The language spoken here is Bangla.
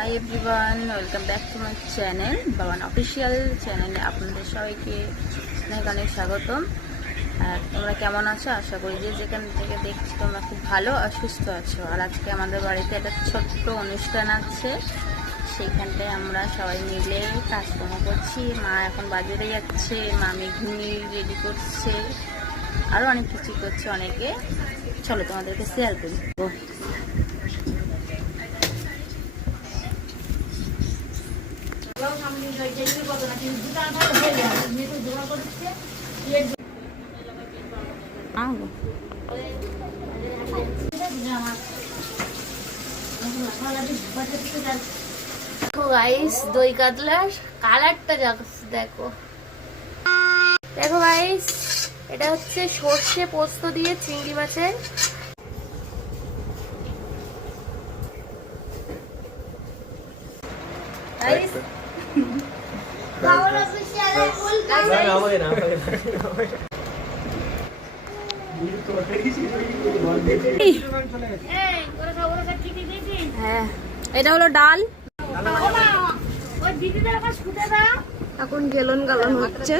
Hi everyone, welcome back to my channel Baban official চ্যানেলে আপনাদের সবাইকে অনেক অনেক স্বাগতম। আর তোমরা কেমন আছো? আশা করি যে যেখান থেকে দেখছি তোমরা খুব ভালো আর সুস্থ আছো। আর আজকে আমাদের বাড়িতে একটা ছোট্ট অনুষ্ঠান আছে, সেইখানটায় আমরা সবাই মিলে কাজকর্ম করছি। মা এখন বাজারে যাচ্ছে, মামি ঘুমিয়ে রেডি করছে, আরও অনেক কিছু করছে অনেকে। চলো তোমাদেরকে শেয়ার করি। দেখো গাইস, দই কাতলার কালারটা দেখো দেখো গাইস, এটা হচ্ছে সর্ষে পোস্ত দিয়ে চিংড়ি মাছের। গাইস হ্যাঁ, এটা হলো ডাল। এখন গেলন গালন হচ্ছে।